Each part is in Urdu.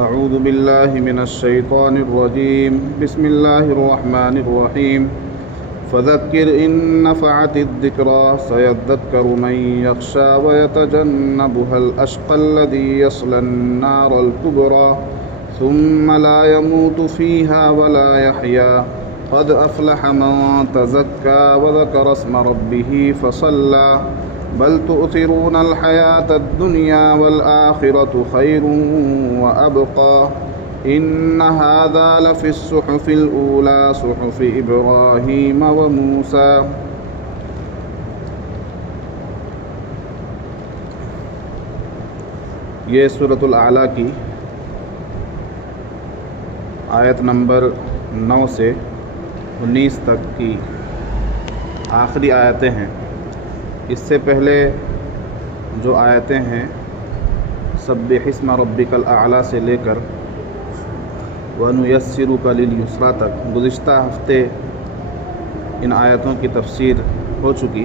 اعوذ باللہ من الشیطان الرجیم بسم اللہ الرحمن الرحیم فذکر ان نفعت الذکریٰ سیذکر من یخشی ویتجنبها الاشقی الذی یصلی النار الکبریٰ ثم لا يموت فیہا ولا یحییٰ قد افلح من تزکی وذکر اسم ربہ فصلی بل تؤثرون الحياة الدنيا والآخرة خير وأبقى إن هذا لفي الصحف الأولى صحف إبراهيم وموسى. یہ سورۃ الاعلیٰ کی آیت نمبر 9 سے 19 تک کی آخری آیتیں ہیں. اس سے پہلے جو آیتیں ہیں سبح اسم ربک الاعلیٰ سے لے کر وَنُيَسِّرُكَ لِلْيُسْرَىٰ تک گزشتہ ہفتے ان آیتوں کی تفسیر ہو چکی.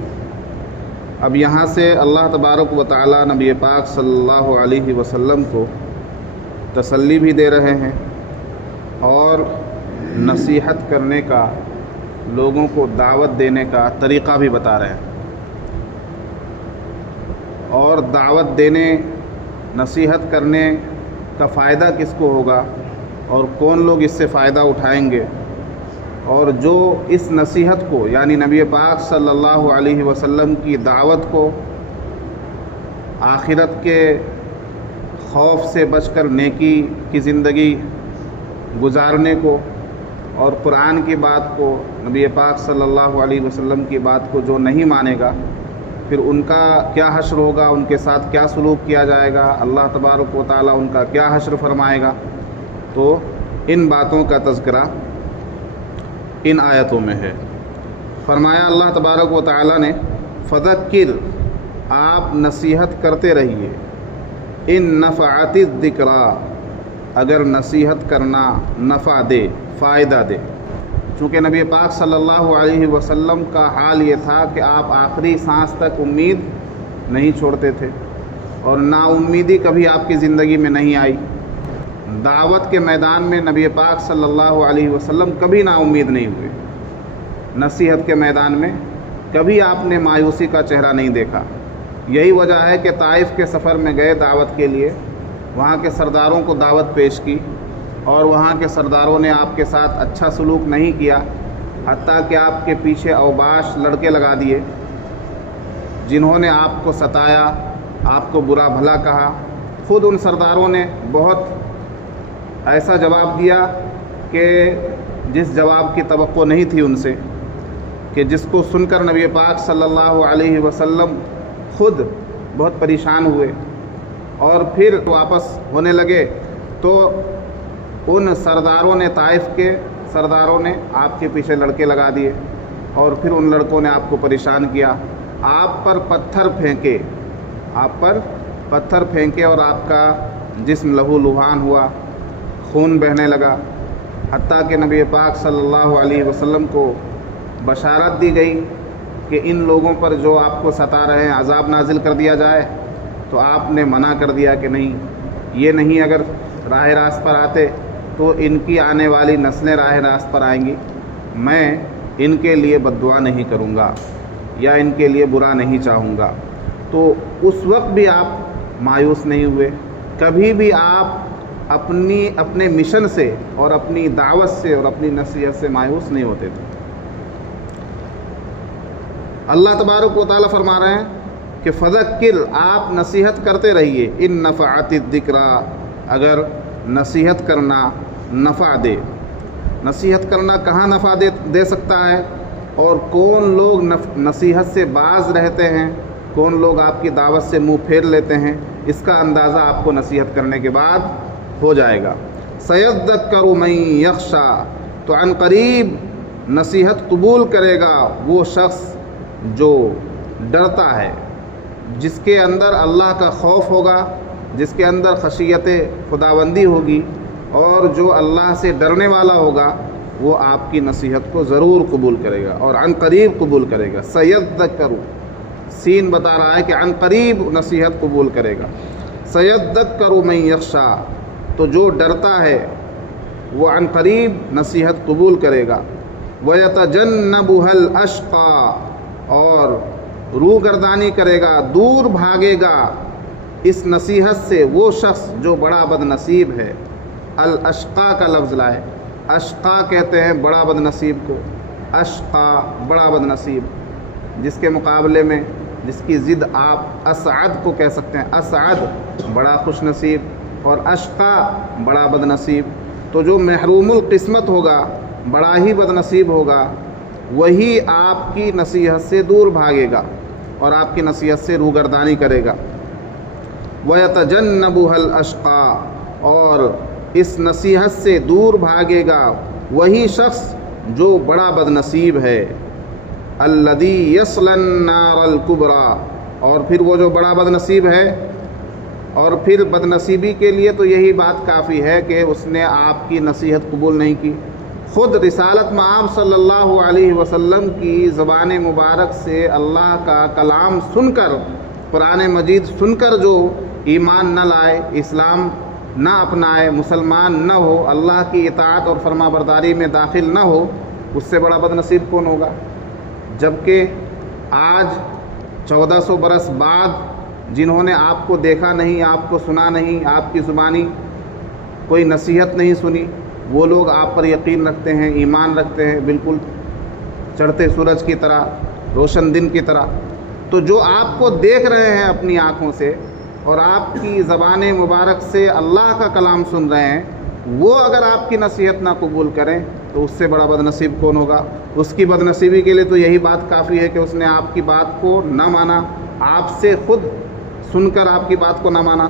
اب یہاں سے اللہ تبارک و تعالی نبی پاک صلی اللہ علیہ وسلم کو تسلی بھی دے رہے ہیں اور نصیحت کرنے کا، لوگوں کو دعوت دینے کا طریقہ بھی بتا رہے ہیں. اور دعوت دینے، نصیحت کرنے کا فائدہ کس کو ہوگا اور کون لوگ اس سے فائدہ اٹھائیں گے، اور جو اس نصیحت کو یعنی نبی پاک صلی اللہ علیہ وسلم کی دعوت کو آخرت کے خوف سے بچ کر نیکی کی زندگی گزارنے کو اور قرآن کی بات کو، نبی پاک صلی اللہ علیہ وسلم کی بات کو جو نہیں مانے گا پھر ان کا کیا حشر ہوگا، ان کے ساتھ کیا سلوک کیا جائے گا، اللہ تبارک و تعالیٰ ان کا کیا حشر فرمائے گا. تو ان باتوں کا تذکرہ ان آیتوں میں ہے. فرمایا اللہ تبارک و تعالیٰ نے فذکر، آپ نصیحت کرتے رہیے، ان نفعت الذکریٰ، اگر نصیحت کرنا نفع دے، فائدہ دے. چونکہ نبی پاک صلی اللہ علیہ وسلم کا حال یہ تھا کہ آپ آخری سانس تک امید نہیں چھوڑتے تھے اور نا امیدی کبھی آپ کی زندگی میں نہیں آئی. دعوت کے میدان میں نبی پاک صلی اللہ علیہ وسلم کبھی نا امید نہیں ہوئے. نصیحت کے میدان میں کبھی آپ نے مایوسی کا چہرہ نہیں دیکھا. یہی وجہ ہے کہ طائف کے سفر میں گئے دعوت کے لیے، وہاں کے سرداروں کو دعوت پیش کی اور وہاں کے سرداروں نے آپ کے ساتھ اچھا سلوک نہیں کیا، حتیٰ کہ آپ کے پیچھے اوباش لڑکے لگا دیے جنہوں نے آپ کو ستایا، آپ کو برا بھلا کہا. خود ان سرداروں نے بہت ایسا جواب دیا کہ جس جواب کی توقع نہیں تھی ان سے، کہ جس کو سن کر نبی پاک صلی اللہ علیہ وسلم خود بہت پریشان ہوئے اور پھر واپس ہونے لگے تو ان سرداروں نے، طائف کے سرداروں نے آپ کے پیچھے لڑکے لگا دیے اور پھر ان لڑکوں نے آپ کو پریشان کیا، آپ پر پتھر پھینکے اور آپ کا جسم لہو لہان ہوا، خون بہنے لگا، حتیٰ کہ نبی پاک صلی اللہ علیہ وسلم کو بشارت دی گئی کہ ان لوگوں پر جو آپ کو ستا رہے ہیں عذاب نازل کر دیا جائے. تو آپ نے منع کر دیا کہ نہیں، یہ نہیں، اگر راہ راست پر آتے تو ان کی آنے والی نسلیں راہ راست پر آئیں گی، میں ان کے لیے بد دعا نہیں کروں گا یا ان کے لیے برا نہیں چاہوں گا. تو اس وقت بھی آپ مایوس نہیں ہوئے، کبھی بھی آپ اپنے مشن سے اور اپنی دعوت سے اور اپنی نصیحت سے مایوس نہیں ہوتے تھے. اللہ تبارک و تعالیٰ فرما رہے ہیں کہ فذکر، آپ نصیحت کرتے رہیے، ان نفعت الذکریٰ، اگر نصیحت کرنا نفع دے. نصیحت کرنا کہاں نفع دے سکتا ہے اور کون لوگ نصیحت سے باز رہتے ہیں، کون لوگ آپ کی دعوت سے منہ پھیر لیتے ہیں، اس کا اندازہ آپ کو نصیحت کرنے کے بعد ہو جائے گا. سیذکر من یخشی، تو عن قریب نصیحت قبول کرے گا وہ شخص جو ڈرتا ہے، جس کے اندر اللہ کا خوف ہوگا، جس کے اندر خشیت خداوندی ہوگی اور جو اللہ سے ڈرنے والا ہوگا، وہ آپ کی نصیحت کو ضرور قبول کرے گا اور عن قریب قبول کرے گا. سیذکر، سین بتا رہا ہے کہ عن قریب نصیحت قبول کرے گا. سیذکر من یخشی، تو جو ڈرتا ہے وہ عن قریب نصیحت قبول کرے گا۔ وَيَتَجَنَّبُهَا الْأَشْقَى، اور روگردانی کرے گا، دور بھاگے گا اس نصیحت سے وہ شخص جو بڑا بد نصیب ہے۔ الاشقا کا لفظ لائے، اشقا کہتے ہیں بڑا بد نصیب کو، اشقا بڑا بد نصیب، جس کے مقابلے میں جس کی ضد آپ اسعد کو کہہ سکتے ہیں، اسعد بڑا خوش نصیب اور اشقا بڑا بد نصیب۔ تو جو محروم القسمت ہوگا، بڑا ہی بد نصیب ہوگا، وہی آپ کی نصیحت سے دور بھاگے گا اور آپ کی نصیحت سے روگردانی کرے گا۔ وَيَتَجَنَّبُهَا الْأَشْقَى، اور اس نصیحت سے دور بھاگے گا وہی شخص جو بڑا بد نصیب ہے۔ الَّذِي يَصْلَى النَّارَ الْكُبْرَى، اور پھر وہ جو بڑا بد نصیب ہے، اور پھر بد نصیبی کے لیے تو یہی بات کافی ہے کہ اس نے آپ کی نصیحت قبول نہیں کی۔ خود رسالت مآب صلی اللہ علیہ وسلم کی زبان مبارک سے اللہ کا کلام سن کر، قرآن مجید سن کر جو ایمان نہ لائے، اسلام نہ اپنائے، مسلمان نہ ہو، اللہ کی اطاعت اور فرما برداری میں داخل نہ ہو، اس سے بڑا بد نصیب کون ہوگا؟ جبکہ آج 1400 برس بعد جنہوں نے آپ کو دیکھا نہیں، آپ کو سنا نہیں، آپ کی زبانی کوئی نصیحت نہیں سنی، وہ لوگ آپ پر یقین رکھتے ہیں، ایمان رکھتے ہیں، بالکل چڑھتے سورج کی طرح، روشن دن کی طرح۔ تو جو آپ کو دیکھ رہے ہیں اپنی آنکھوں سے اور آپ کی زبان مبارک سے اللہ کا کلام سن رہے ہیں، وہ اگر آپ کی نصیحت نہ قبول کریں تو اس سے بڑا بد نصیب کون ہوگا؟ اس کی بد نصیبی کے لیے تو یہی بات کافی ہے کہ اس نے آپ کی بات کو نہ مانا، آپ سے خود سن کر آپ کی بات کو نہ مانا۔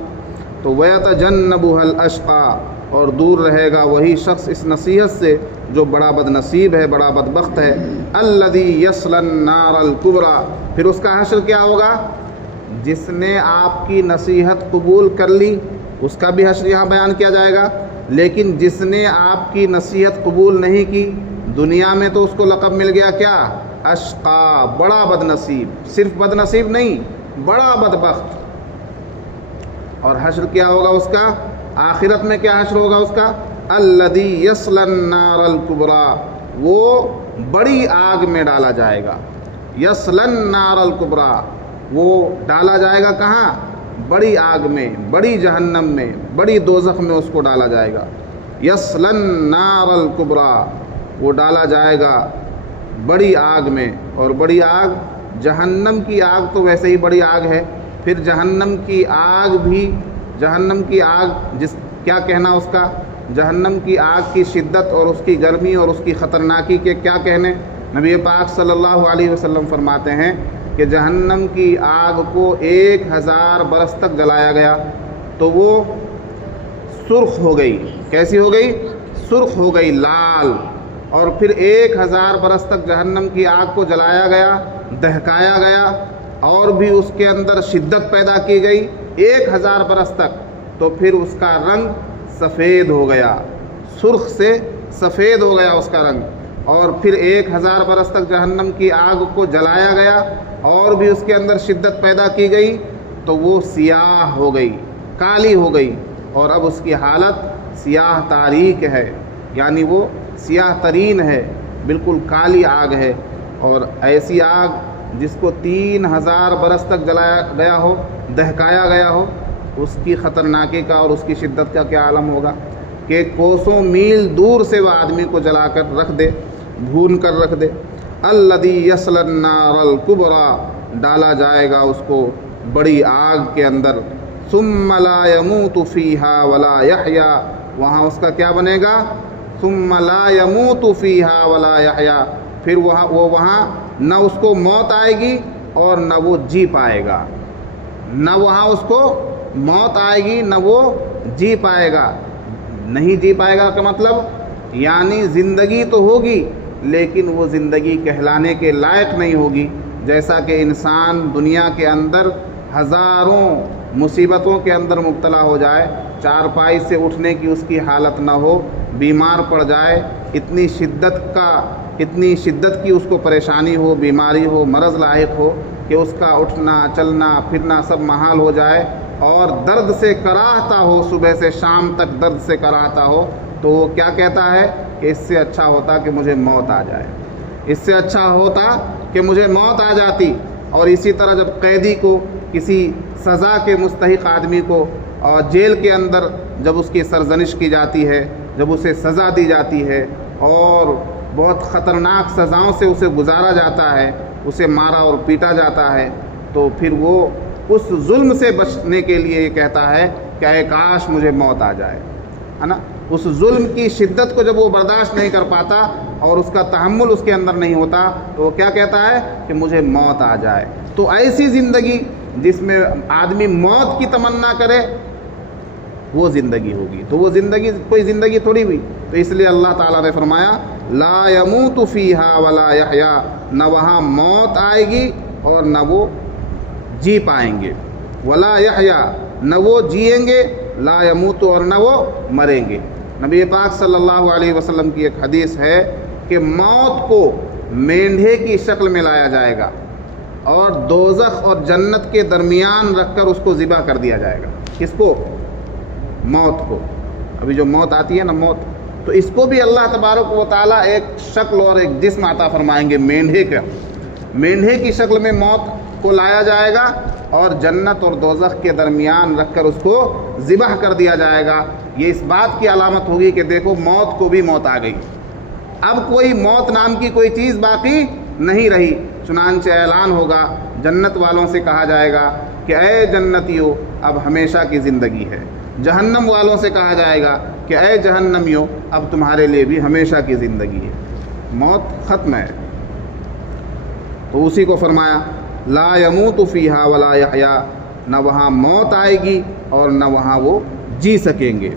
تو وَيَتَجَنَّبُهَا الْأَشْقَى، اور دور رہے گا وہی شخص اس نصیحت سے جو بڑا بد نصیب ہے، بڑا بدبخت ہے۔ الَّذِي يَصْلَى النَّارَ الْكُبْرَى، پھر اس کا حشر کیا ہوگا؟ جس نے آپ کی نصیحت قبول کر لی، اس کا بھی حشر یہاں بیان کیا جائے گا، لیکن جس نے آپ کی نصیحت قبول نہیں کی، دنیا میں تو اس کو لقب مل گیا کیا؟ اشقا، بڑا بد نصیب، صرف بد نصیب نہیں، بڑا بدبخت۔ اور حشر کیا ہوگا اس کا؟ آخرت میں کیا حشر ہوگا اس کا؟ الَّذِي يَصْلَى النَّارَ الْكُبْرَى، وہ بڑی آگ میں ڈالا جائے گا۔ يَصْلَى النَّارَ الْكُبْرَى، وہ ڈالا جائے گا کہاں؟ بڑی آگ میں، بڑی جہنم میں، بڑی دوزخ میں اس کو ڈالا جائے گا۔ يَصْلَى النَّارَ الْكُبْرَى، وہ ڈالا جائے گا بڑی آگ میں، اور بڑی آگ جہنم کی آگ تو ویسے ہی بڑی آگ ہے، پھر جہنم کی آگ بھی، جہنم کی آگ کیا کہنا اس کا، جہنم کی آگ کی شدت اور اس کی گرمی اور اس کی خطرناکی کے کیا کہنے۔ نبی پاک صلی اللہ علیہ وسلم فرماتے ہیں کہ جہنم کی آگ کو 1000 برس تک جلایا گیا تو وہ سرخ ہو گئی۔ کیسی ہو گئی؟ سرخ ہو گئی، لال۔ اور پھر 1000 برس تک جہنم کی آگ کو جلایا گیا، دہکایا گیا، اور بھی اس کے اندر شدت پیدا کی گئی 1000 برس تک، تو پھر اس کا رنگ سفید ہو گیا، سرخ سے سفید ہو گیا اس کا رنگ۔ اور پھر 1000 برس تک جہنم کی آگ کو جلایا گیا اور بھی اس کے اندر شدت پیدا کی گئی تو وہ سیاہ ہو گئی، کالی ہو گئی، اور اب اس کی حالت سیاہ تاریک ہے، یعنی وہ سیاہ ترین ہے، بالکل کالی آگ ہے۔ اور ایسی آگ جس کو 3000 برس تک جلایا گیا ہو، دہکایا گیا ہو، اس کی خطرناکی کا اور اس کی شدت کا کیا عالم ہوگا کہ کوسوں میل دور سے وہ آدمی کو جلا کر رکھ دے، بھون کر رکھ دے۔ الَّذِي يَصْلَى النَّارَ الْكُبْرَى، ڈالا جائے گا اس کو بڑی آگ کے اندر۔ ثُمَّ لَا يَمُوتُ فِيهَا وَلَا يَحْيَا، وہاں اس کا کیا بنے گا؟ ثُمَّ لَا يَمُوتُ فِيهَا وَلَا يَحْيَا، پھر وہاں نہ اس کو موت آئے گی اور نہ وہ جی پائے گا، نہ وہاں اس کو موت آئے گی نہ وہ جی پائے گا۔ نہیں جی پائے گا کا مطلب یعنی زندگی تو ہوگی لیکن وہ زندگی کہلانے کے لائق نہیں ہوگی، جیسا کہ انسان دنیا کے اندر ہزاروں مصیبتوں کے اندر مبتلا ہو جائے، چارپائی سے اٹھنے کی اس کی حالت نہ ہو، بیمار پڑ جائے، اتنی شدت کی اس کو پریشانی ہو، بیماری ہو، مرض لاحق ہو کہ اس کا اٹھنا چلنا پھرنا سب محال ہو جائے، اور درد سے کراہتا ہو، صبح سے شام تک درد سے کراہتا ہو، تو وہ کیا کہتا ہے کہ اس سے اچھا ہوتا کہ مجھے موت آ جائے، اس سے اچھا ہوتا کہ مجھے موت آ جاتی۔ اور اسی طرح جب قیدی کو، کسی سزا کے مستحق آدمی کو اور جیل کے اندر جب اس کی سرزنش کی جاتی ہے، جب اسے سزا دی جاتی ہے اور بہت خطرناک سزاؤں سے اسے گزارا جاتا ہے، اسے مارا اور پیٹا جاتا ہے، تو پھر وہ اس ظلم سے بچنے کے لیے یہ کہتا ہے کہ اے کاش مجھے موت آ جائے، ہے نا۔ اس ظلم کی شدت کو جب وہ برداشت نہیں کر پاتا اور اس کا تحمل اس کے اندر نہیں ہوتا، تو وہ کیا کہتا ہے کہ مجھے موت آ جائے۔ تو ایسی زندگی جس میں آدمی موت کی تمنا کرے، وہ زندگی ہوگی۔ تو وہ زندگی کوئی زندگی تھوڑی ہوئی۔ تو اس لیے اللہ تعالیٰ نے فرمایا لا يموت فیہا ولا یحیا، نہ وہاں موت آئے گی اور نہ وہ جی پائیں گے، ولا یحیا، نہ وہ جئیں گے، لا يموت، اور نہ وہ مریں گے۔ نبی پاک صلی اللہ علیہ وسلم کی ایک حدیث ہے کہ موت کو مینڈھے کی شکل میں لایا جائے گا اور دوزخ اور جنت کے درمیان رکھ کر اس کو ذبح کر دیا جائے گا۔ کس کو؟ موت کو۔ ابھی جو موت آتی ہے نا، موت، تو اس کو بھی اللہ تبارک و تعالیٰ ایک شکل اور ایک جسم عطا فرمائیں گے مینڈھے کا۔ مینڈھے کی شکل میں موت کو لایا جائے گا اور جنت اور دوزخ کے درمیان رکھ کر اس کو ذبح کر دیا جائے گا۔ یہ اس بات کی علامت ہوگی کہ دیکھو موت کو بھی موت آ گئی، اب کوئی موت نام کی کوئی چیز باقی نہیں رہی۔ چنانچہ اعلان ہوگا، جنت والوں سے کہا جائے گا کہ اے جنتیو اب ہمیشہ کی زندگی ہے۔ جہنم والوں سے کہا جائے گا کہ اے جہنمیو اب تمہارے لیے بھی ہمیشہ کی زندگی ہے، موت ختم ہے۔ تو اسی کو فرمایا لا يموت فیہا ولا یحیا، نہ وہاں موت آئے گی اور نہ وہاں وہ جی سکیں گے۔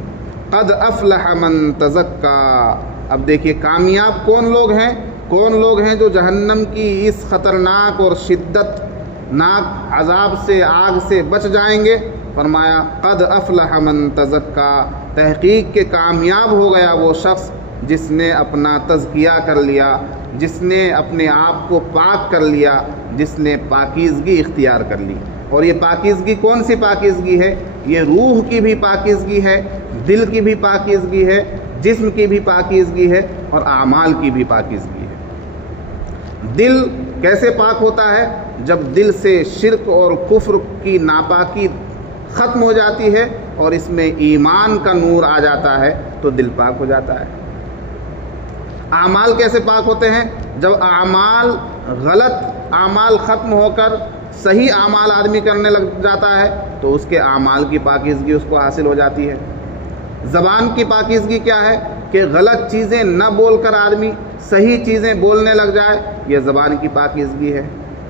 قد افلح من تزکا، اب دیکھیے کامیاب کون لوگ ہیں؟ کون لوگ ہیں جو جہنم کی اس خطرناک اور شدت ناک عذاب سے، آگ سے بچ جائیں گے؟ فرمایا قد افلح من تزکا، تحقیق کے کامیاب ہو گیا وہ شخص جس نے اپنا تزکیہ کر لیا، جس نے اپنے آپ کو پاک کر لیا، جس نے پاکیزگی اختیار کر لی۔ اور یہ پاکیزگی کون سی پاکیزگی ہے؟ یہ روح کی بھی پاکیزگی ہے، دل کی بھی پاکیزگی ہے، جسم کی بھی پاکیزگی ہے اور اعمال کی بھی پاکیزگی ہے۔ دل کیسے پاک ہوتا ہے؟ جب دل سے شرک اور کفر کی ناپاکی ختم ہو جاتی ہے اور اس میں ایمان کا نور آ جاتا ہے تو دل پاک ہو جاتا ہے۔ اعمال کیسے پاک ہوتے ہیں؟ جب اعمال، غلط اعمال ختم ہو کر صحیح اعمال آدمی کرنے لگ جاتا ہے تو اس کے اعمال کی پاکیزگی اس کو حاصل ہو جاتی ہے۔ زبان کی پاکیزگی کیا ہے؟ کہ غلط چیزیں نہ بول کر آدمی صحیح چیزیں بولنے لگ جائے، یہ زبان کی پاکیزگی ہے۔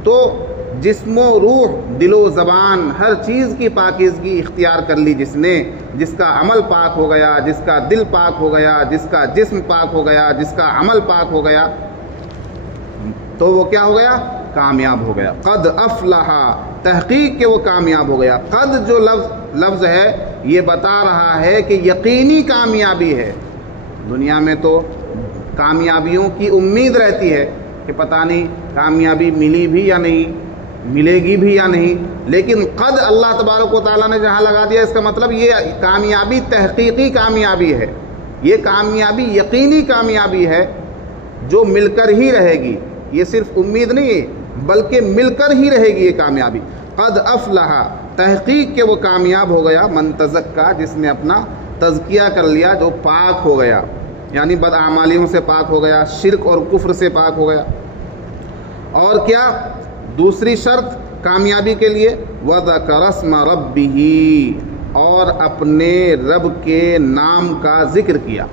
تو جسم و روح، دل و زبان، ہر چیز کی پاکیزگی اختیار کر لی جس نے، جس کا عمل پاک ہو گیا، جس کا دل پاک ہو گیا، جس کا جسم پاک ہو گیا، جس کا عمل پاک ہو گیا، تو وہ کیا ہو گیا؟ کامیاب ہو گیا۔ قد افلح، تحقیق کہ وہ کامیاب ہو گیا۔ قد جو لفظ ہے یہ بتا رہا ہے کہ یقینی کامیابی ہے۔ دنیا میں تو کامیابیوں کی امید رہتی ہے کہ پتہ نہیں کامیابی ملی بھی یا نہیں، ملے گی بھی یا نہیں، لیکن قد اللہ تبارک و تعالیٰ نے جہاں لگا دیا، اس کا مطلب یہ کامیابی تحقیقی کامیابی ہے، یہ کامیابی یقینی کامیابی ہے جو مل کر ہی رہے گی۔ یہ صرف امید نہیں ہے بلکہ مل کر ہی رہے گی یہ کامیابی۔ قد افلح، تحقیق کہ وہ کامیاب ہو گیا، من تزکا، جس نے اپنا تزکیہ کر لیا، جو پاک ہو گیا، یعنی بدعمالیوں سے پاک ہو گیا، شرک اور کفر سے پاک ہو گیا۔ اور کیا دوسری شرط کامیابی کے لیے؟ وَذَكَرَ اسْمَ رَبِّهِ، اور اپنے رب کے نام کا ذکر کیا،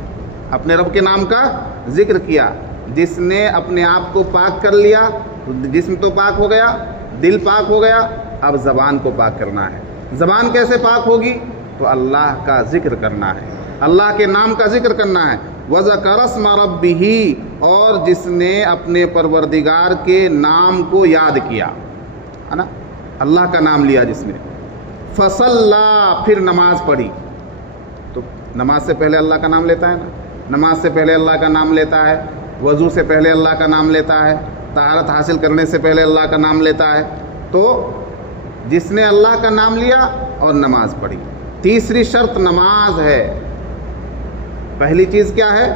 اپنے رب کے نام کا ذکر کیا۔ جس نے اپنے آپ کو پاک کر لیا، جسم تو پاک ہو گیا، دل پاک ہو گیا، اب زبان کو پاک کرنا ہے۔ زبان کیسے پاک ہوگی؟ تو اللہ کا ذکر کرنا ہے، اللہ کے نام کا ذکر کرنا ہے۔ وَذَكَرَ اسْمَ رَبِّهِ، اور جس نے اپنے پروردگار کے نام کو یاد کیا، ہے نا، اللہ کا نام لیا جس نے۔ فَصَلَّى، پھر نماز پڑھی۔ تو نماز سے پہلے اللہ کا نام لیتا ہے نا، نماز سے پہلے اللہ کا نام لیتا ہے، وضو سے پہلے اللہ کا نام لیتا ہے، طہارت حاصل کرنے سے پہلے اللہ کا نام لیتا ہے۔ تو جس نے اللہ کا نام لیا اور نماز پڑھی۔ تیسری شرط نماز ہے۔ پہلی چیز کیا ہے؟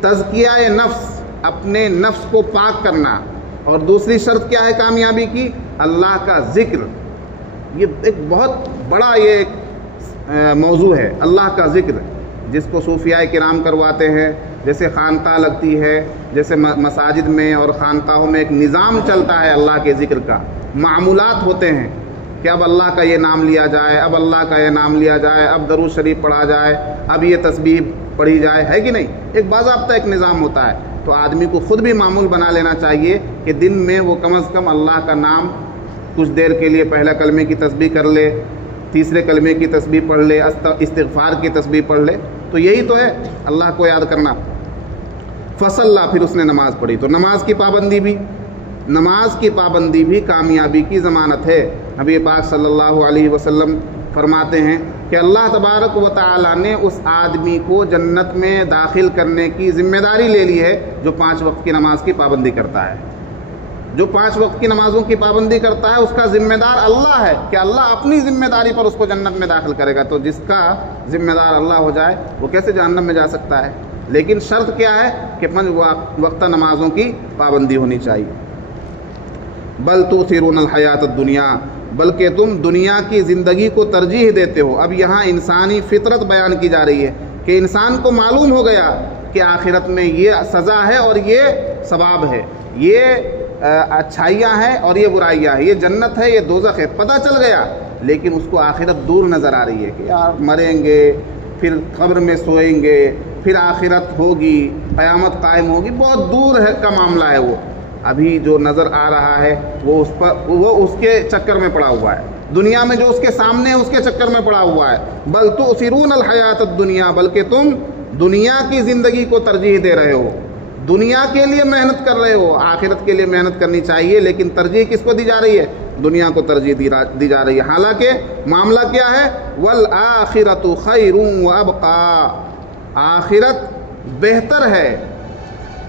تزکیہ نفس، اپنے نفس کو پاک کرنا، اور دوسری شرط کیا ہے کامیابی کی؟ اللہ کا ذکر۔ یہ ایک بہت بڑا ایک موضوع ہے، اللہ کا ذکر، جس کو صوفیاء کرام کرواتے ہیں۔ جیسے خانقاہ لگتی ہے، جیسے مساجد میں اور خانقاہوں میں ایک نظام چلتا ہے اللہ کے ذکر کا، معمولات ہوتے ہیں کہ اب اللہ کا یہ نام لیا جائے، اب اللہ کا یہ نام لیا جائے، اب درود شریف پڑھا جائے، اب یہ تسبیح پڑھی جائے، ہے کہ نہیں؟ ایک باضابطہ ایک نظام ہوتا ہے۔ تو آدمی کو خود بھی معمول بنا لینا چاہیے کہ دن میں وہ کم از کم اللہ کا نام کچھ دیر کے لیے پہلا کلمے کی تسبیح کر لے، تیسرے کلمے کی تسبیح پڑھ لے، استغفار کی تسبیح پڑھ لے۔ تو یہی تو ہے اللہ کو یاد کرنا۔ فصلّا، پھر اس نے نماز پڑھی۔ تو نماز کی پابندی بھی کامیابی کی ضمانت ہے۔ نبی پاک صلی اللہ علیہ وسلم فرماتے ہیں کہ اللہ تبارک و تعالیٰ نے اس آدمی کو جنت میں داخل کرنے کی ذمہ داری لے لی ہے جو 5 وقت کی نماز کی پابندی کرتا ہے۔ جو 5 وقت کی نمازوں کی پابندی کرتا ہے اس کا ذمہ دار اللہ ہے، کہ اللہ اپنی ذمہ داری پر اس کو جنت میں داخل کرے گا۔ تو جس کا ذمہ دار اللہ ہو جائے وہ کیسے جہنم میں جا سکتا ہے؟ لیکن شرط کیا ہے کہ 5 وقتہ نمازوں کی پابندی ہونی چاہیے۔ بل تؤثرون الحیات الدنیا، بلکہ تم دنیا کی زندگی کو ترجیح دیتے ہو۔ اب یہاں انسانی فطرت بیان کی جا رہی ہے کہ انسان کو معلوم ہو گیا کہ آخرت میں یہ سزا ہے اور یہ ثواب ہے، یہ اچھائیاں ہیں اور یہ برائیاں ہیں، یہ جنت ہے یہ دوزخ ہے، پتہ چل گیا، لیکن اس کو آخرت دور نظر آ رہی ہے کہ یار مریں گے، پھر قبر میں سوئیں گے، پھر آخرت ہوگی، قیامت قائم ہوگی، بہت دور ہے کا معاملہ ہے۔ وہ ابھی جو نظر آ رہا ہے وہ اس کے چکر میں پڑا ہوا ہے، دنیا میں جو اس کے سامنے ہے اس کے چکر میں پڑا ہوا ہے۔ بل تؤثرون الحیات الدنیا، بلکہ تم دنیا کی زندگی کو ترجیح دے رہے ہو، دنیا کے لیے محنت کر رہے ہو۔ آخرت کے لیے محنت کرنی چاہیے، لیکن ترجیح کس کو دی جا رہی ہے؟ دنیا کو ترجیح دی جا رہی ہے۔ حالانکہ معاملہ کیا ہے؟ والآخرۃ خیر وابقیٰ، آخرت بہتر ہے،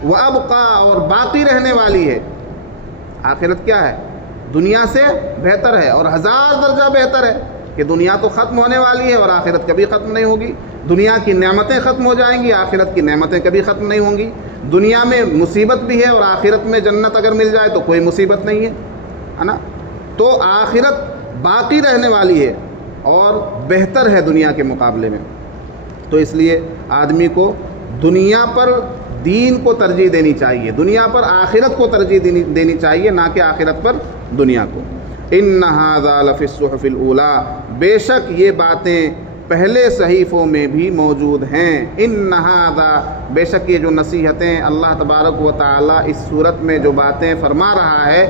وابقیٰ، اور باقی رہنے والی ہے۔ آخرت کیا ہے؟ دنیا سے بہتر ہے اور 1000 درجہ بہتر ہے، کہ دنیا تو ختم ہونے والی ہے اور آخرت کبھی ختم نہیں ہوگی۔ دنیا کی نعمتیں ختم ہو جائیں گی، آخرت کی نعمتیں کبھی ختم نہیں ہوں گی۔ دنیا میں مصیبت بھی ہے اور آخرت میں جنت اگر مل جائے تو کوئی مصیبت نہیں ہے نا؟ تو آخرت باقی رہنے والی ہے اور بہتر ہے دنیا کے مقابلے میں۔ تو اس لیے آدمی کو دنیا پر دین کو ترجیح دینی چاہیے، دنیا پر آخرت کو ترجیح دینی چاہیے، نہ کہ آخرت پر دنیا کو۔ ان ھذا لفی الصحف الاولی، بے شک یہ باتیں پہلے صحیفوں میں بھی موجود ہیں۔ ان ھذا، بے شک یہ جو نصیحتیں اللہ تبارک و تعالی اس صورت میں جو باتیں فرما رہا ہے،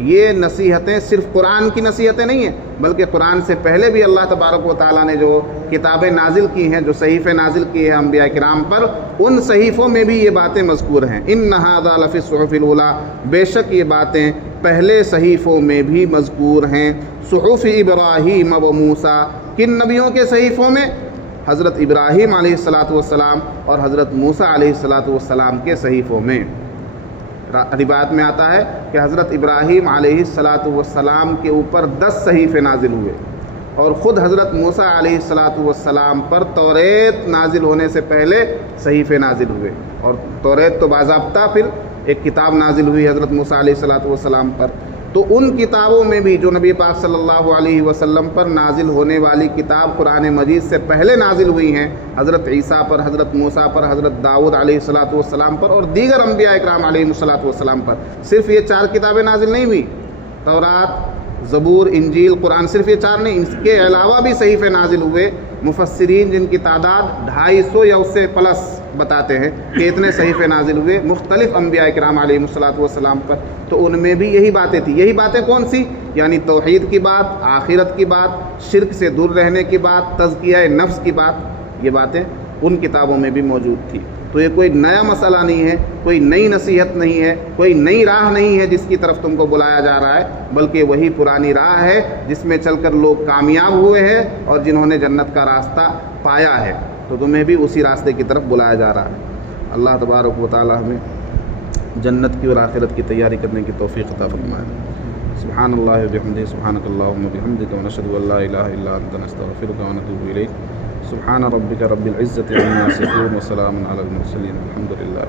یہ نصیحتیں صرف قرآن کی نصیحتیں نہیں ہیں، بلکہ قرآن سے پہلے بھی اللہ تبارک و تعالیٰ نے جو کتابیں نازل کی ہیں، جو صحیفے نازل کیے ہیں انبیاء کرام پر، ان صحیفوں میں بھی یہ باتیں مذکور ہیں۔ ان ھذا لفی الصحف الاولی، بے شک یہ باتیں پہلے صحیفوں میں بھی مذکور ہیں۔ صحف ابراہیم و موسیٰ، کن نبیوں کے صحیفوں میں؟ حضرت ابراہیم علیہ السلام اور حضرت موسیٰ علیہ السلام کے صحیفوں میں۔ روایت میں آتا ہے کہ حضرت ابراہیم علیہ السلام کے اوپر 10 صحیفے نازل ہوئے، اور خود حضرت موسیٰ علیہ السلام پر توریت نازل ہونے سے پہلے صحیفے نازل ہوئے، اور توریت تو باضابطہ پھر ایک کتاب نازل ہوئی حضرت موسیٰ علیہ السلام پر۔ تو ان کتابوں میں بھی جو نبی پاک صلی اللہ علیہ وسلم پر نازل ہونے والی کتاب قرآن مجید سے پہلے نازل ہوئی ہیں، حضرت عیسیٰ پر، حضرت موسیٰ پر، حضرت داؤد علیہ السلام پر اور دیگر انبیاء اکرام علیہ السلام پر۔ صرف یہ 4 کتابیں نازل نہیں ہوئی، تورات، زبور، انجیل، قرآن، صرف یہ 4 نہیں، اس کے علاوہ بھی صحیفے نازل ہوئے۔ مفسرین جن کی تعداد 250 یا اس سے پلس بتاتے ہیں کہ اتنے صحیفے نازل ہوئے مختلف انبیاء کرام علیہ السلام پر، تو ان میں بھی یہی باتیں تھیں۔ یہی باتیں کون سی؟ یعنی توحید کی بات، آخرت کی بات، شرک سے دور رہنے کی بات، تزکیہ نفس کی بات، یہ باتیں ان کتابوں میں بھی موجود تھی۔ تو یہ کوئی نیا مسئلہ نہیں ہے، کوئی نئی نصیحت نہیں ہے، کوئی نئی راہ نہیں ہے جس کی طرف تم کو بلایا جا رہا ہے، بلکہ وہی پرانی راہ ہے جس میں چل کر لوگ کامیاب ہوئے ہیں اور جنہوں نے جنت کا راستہ پایا ہے۔ تو تمہیں بھی اسی راستے کی طرف بلایا جا رہا ہے۔ اللہ تبارک و تعالی ہمیں جنت کی اور آخرت کی تیاری کرنے کی توفیق عطا فرمائے۔ سبحان اللہ وبحمدہ سبحانک اللہم وبحمدک ونشہد ان لا الہ الا انت نستغفرک ونتوب الیک سبحان ربک رب العزة عما یصفون وسلام علی المرسلین والحمد للہ.